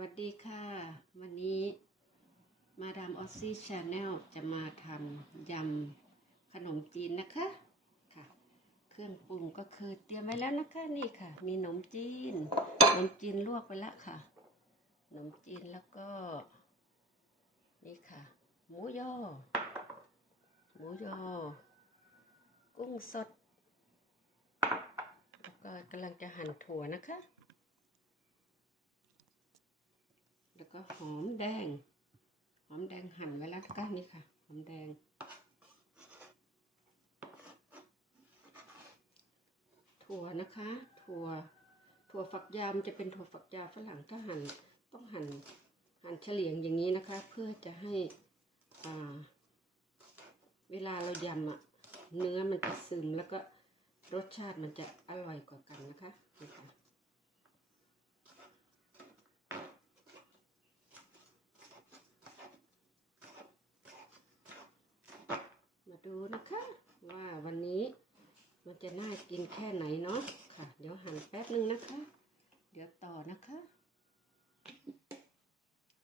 วัสดีค่ะ วันนี้มาดามออซซี่ชาแนลจะมาทำยำขนมจีนนะคะค่ะ เครื่องปรุงก็คือเตรียมไว้แล้วนะคะนี่ค่ะ มีขนมจีนขนมจีนลวกไปแล้วค่ะขนมจีนแล้วก็ นี่ค่ะ หมูยอหมูยอ กุ้งสดแล้วก็กำลังจะหั่นถั่วนะคะ แล้วก็หอมแดง หอมแดงหั่นไว้แล้วก็นี่ค่ะ หอมแดง ถั่วนะคะ ถั่ว ถั่วฝักยาวมันจะเป็นถั่วฝักยาวฝรั่งถ้าหั่นต้องหั่นหั่นเฉลียงอย่างนี้นะคะ เพื่อจะให้อ่าเวลาเรายำอะเนื้อมันจะซึมแล้วก็รสชาติมันจะอร่อยกว่ากันนะคะนี่ค่ะ ดูนะคะ ว่าวันนี้มันจะน่ากินแค่ไหนเนาะค่ะ เดี๋ยวหั่นแป๊บนึงนะคะ เดี๋ยวต่อนะคะ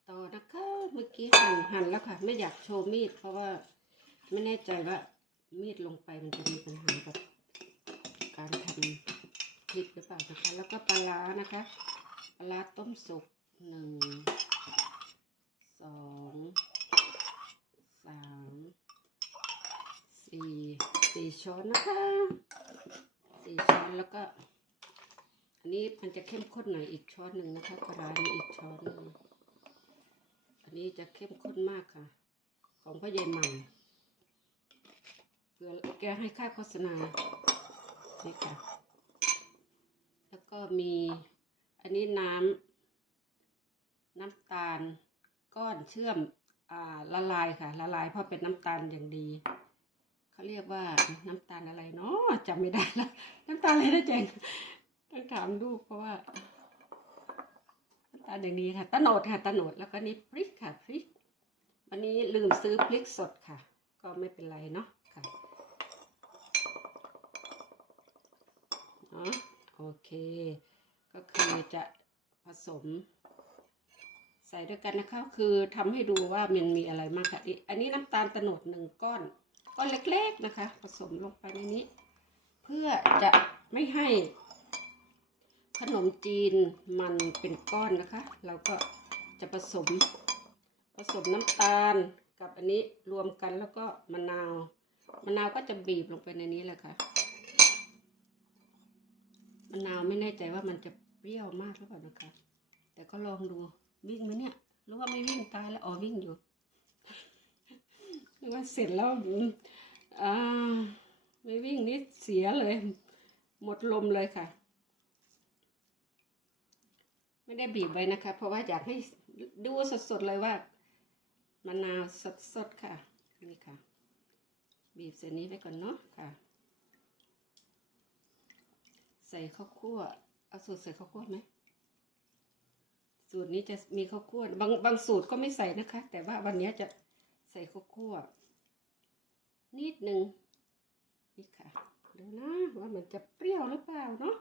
ต่อนะคะเมื่อกี้หั่นหั่นแล้วค่ะ ไม่อยากโชว์มีด เพราะว่าไม่แน่ใจว่ามีดลงไปมันจะมีปัญหากับการทำพริกหรือเปล่านะคะ แล้วก็ปลาร้านะคะปลาร้าต้มสุกหนึ่งสองสาม สี่สี่ช้อนนะคะสี่ช้อนแล้วก็ อันนี้มันจะเข้มข้นหน่อยอีกช้อนหนึ่งนะคะปลารานี่อีกช้อนหนึ่งอันนี้จะเข้มข้นมากค่ะ ของพ่อใหญ่ใหม่เพื่อแกให้ค่าโฆษณานี่ค่ะ แล้วก็มีอันนี้น้ำน้ำตาลก้อนเชื่อมอ่าละลายค่ะ ละลายเพราะเป็นน้ำตาลอย่างดี เขาเรียกว่าน้ำตาลอะไรเนาะจำไม่ได้แล้วน้ำตาลอะไรนะเจงต้องถามลูกเพราะว่าน้ำตาลอย่างดีค่ะตะโนดค่ะตะโนดแล้วก็นี่พริกค่ะพริก วันนี้ลืมซื้อพริกสดค่ะ ก็ไม่เป็นไรเนาะค่ะเนาะโอเค ก็คือจะผสม ใส่ด้วยกันนะคะ คือทำให้ดูว่ามันมีอะไรมากค่ะอันนี้น้ำตาลตะโนดหนึ่งก้อน ก้อนเล็กๆนะคะ ผสมลงไปในนี้ เพื่อจะไม่ให้ ขนมจีนมันเป็นก้อนนะคะ เราก็จะผสมผสมน้ำตาลกับอันนี้รวมกันแล้วก็มะนาว มะนาวก็จะบีบลงไปในนี้แหละค่ะมะนาวไม่แน่ใจว่ามันจะเปรี้ยวมากหรือเปล่านะคะ แต่ก็ลองดูวิ่งไหมเนี่ยรือว่าไม่วิ่งตายแล้วอ๋อวิ่งอยู่ นึกว่าเสร็จแล้วอ่าไม่วิ่งนี่เสียเลย หมดลมเลยค่ะ ไม่ได้บีบไว้นะคะ เพราะว่าอยากให้ดูสดๆเลยว่ามะนาวสดๆค่ะ นี่ค่ะ บีบเส้นนี้ไปก่อนเนาะค่ะ ใส่ข้าวคั่วเอาสูตรใส่ข้าวคั่วไหมสูตรนี้จะมีข้าวคั่วบางบางสูตรก็ไม่ใส่นะคะ แต่ว่าวันนี้จะ ส่ข้าวคั่วนิดหนึ่งนี่ค่ะดูนะว่ามันจะเปรี้ยวหรือเปล่าเนาะ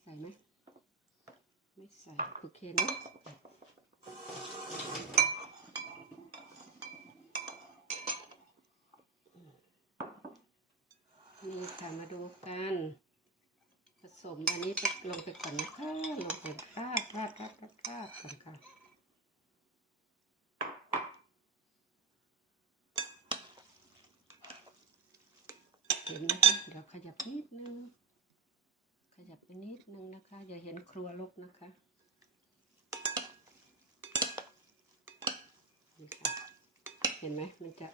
ใส่ไหมไม่ใส่โอเคเนะนี่ค่ะมาดูกัน สมอันนี้ลงไปก่อนนะคะลงไปราดราดราดราดราดก่อนค่ะเห็นไหมคะเดี๋ยวขยับนิดนึง ขยับไปนิดนึงนะคะ อย่าเห็นครัวลกนะคะนี่ค่ะเห็นไหมมันจะ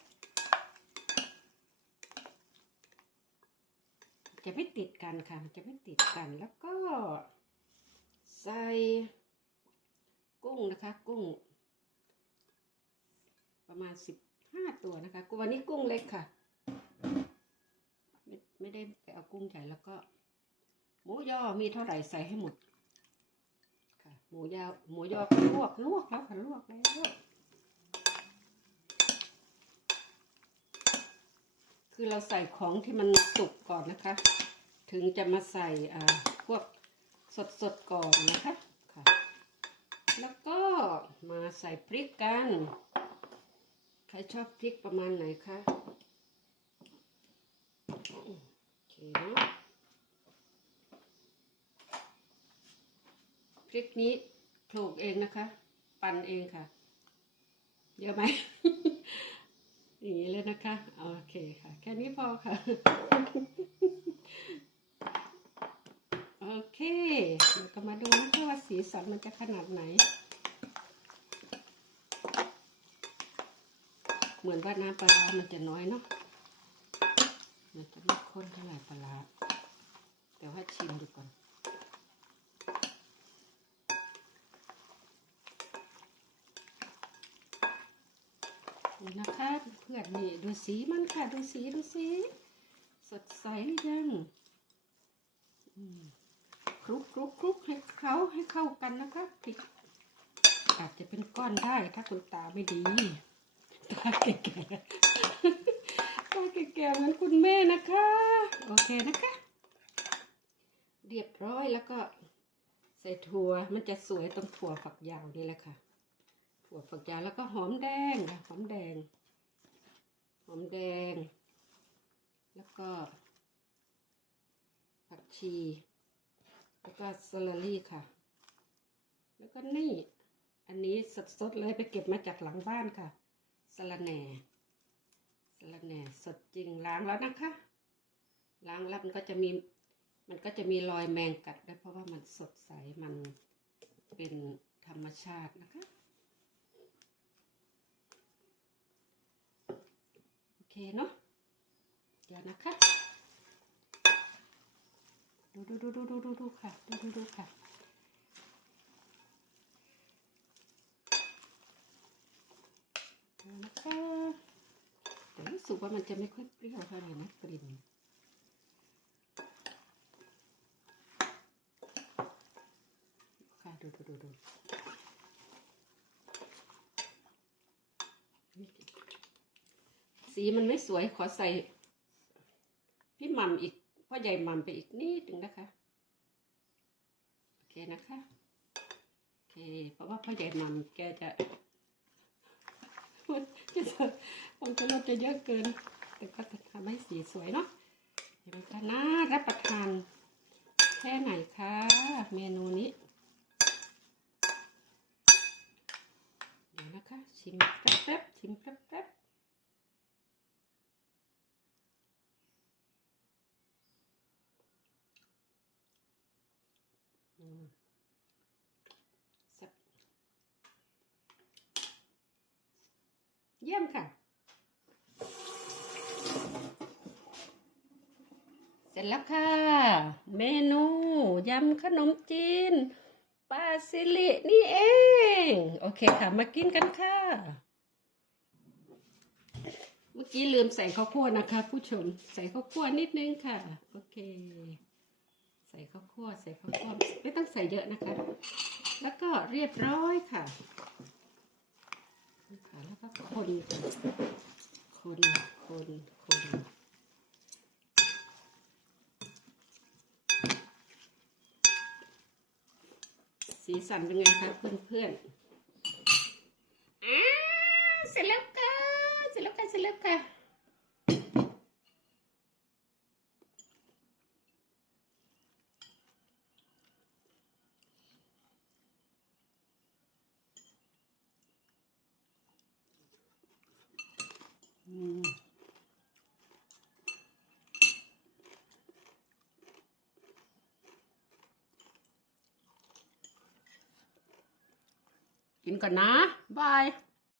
จะไม่ติดกันค่ะ จะไม่ติดกันแล้วก็ ใส่กุ้งนะคะ กุ้ง ประมาณสิบห้าตัวนะคะกูวันนี้กุ้งเล็กค่ะ ไม่ไม่ได้ไปเอากุ้งใหญ่แล้วก็ หมูยอมีเท่าไหร่ใส่ให้หมดค่ะ หมูยอหมูยอก็ลวกลวกแล้วค่ะลวกแล้ว คือเราใส่ของที่มันสุกก่อนนะคะ ถึงจะมาใส่พวกสดๆก่อนนะคะค่ะ แล้วก็มาใส่พริกกัน ใครชอบพริกประมาณไหนคะโอเคเนาะพริกนี้โขลกเองนะคะ ปั่นเองค่ะ เยอะไหม อย่างนี้เลยนะคะโอเคค่ะ แค่นี้พอค่ะ โอเคเดี๋ยวก็มาดูนะคะว่าสีสันมันจะขนาดไหน เหมือนว่าน้ำปลา มันจะน้อยเนาะมันจะไม่ข้นเท่าไหร่ปลาร้าแต่ว่าชิมดูก่อน นี่นะคะเพื่อนนี่ดูสีมันค่ะดูสีดูสีสดใสหรือยังคลุกคลุกคลุกให้เขาให้เข้ากันนะคะพริกอาจจะเป็นก้อนได้ถ้าคุณตาไม่ดีตาแก่ๆตาแก่ๆเหมือนคุณแม่นะคะ โอเคนะคะ เรียบร้อยแล้วก็ใส่ถั่วมันจะสวยตรงถั่วฝักยาวนี่แหละค่ะ ถั่วฝักยาวแล้วก็หอมแดงค่ะหอมแดง หอมแดง แล้วก็ ผักชี แล้วก็สลัดลี่ค่ะ แล้วก็นี่ อันนี้สดๆเลยไปเก็บมาจากหลังบ้านค่ะสลัดแหน่สลัดแหน่สดจริงล้างแล้วนะคะ ล้างแล้วมันก็จะมีมันก็จะมีรอยแมงกัดด้วยเพราะว่ามันสดใส มันเป็นธรรมชาตินะคะ โอ เคเนาะเดี๋ยวนะคะ ดูดูดูดูดูดูดูค่ะ ดูดูดูค่ะดูนะคะแต่รู้สึกว่ามันจะไม่ค่อยเปรี้ยวเท่าไหร่นะกลิ่นค่ะดูดูดูดู สีมันไม่สวยขอใส่ พี่หมัมอีกพ่อใหญ่หมัมไปอีกนิดหนึ่งนะคะ โอเคนะคะ โอเค เพราะว่าพ่อใหญ่หมัมแกจะจะผมจะลดจะเยอะเกิน แต่ก็จะทำให้สีสวยเนาะเห็นไหมคะน่ารับประทานแค่ไหนคะเมนูนี้ เดี๋ยวนะคะ ชิมแป๊บๆชิมแป๊บ แซ่บเยี่ยมค่ะ เสร็จแล้วค่ะ เมนูยำขนมจีนปลาซิลินี่เอง โอเคค่ะ มากินกันค่ะ เมื่อกี้ลืมใส่ข้าวคั่วนะคะ ผู้ชม ใส่ข้าวคั่วนิดนึงค่ะ โอเค ข้าวคั่วใส่ข้าวคั่วไม่ต้องใส่เยอะนะคะ แล้วก็เรียบร้อยค่ะค่ะแล้วก็คนค่ะคนคนคนสีสันเป็นไงคะเพื่อนๆอ้าวเสร็จแล้วค่ะเสร็จแล้วค่ะเสร็จแล้วค่ะ อืม กินก่อนนะบาย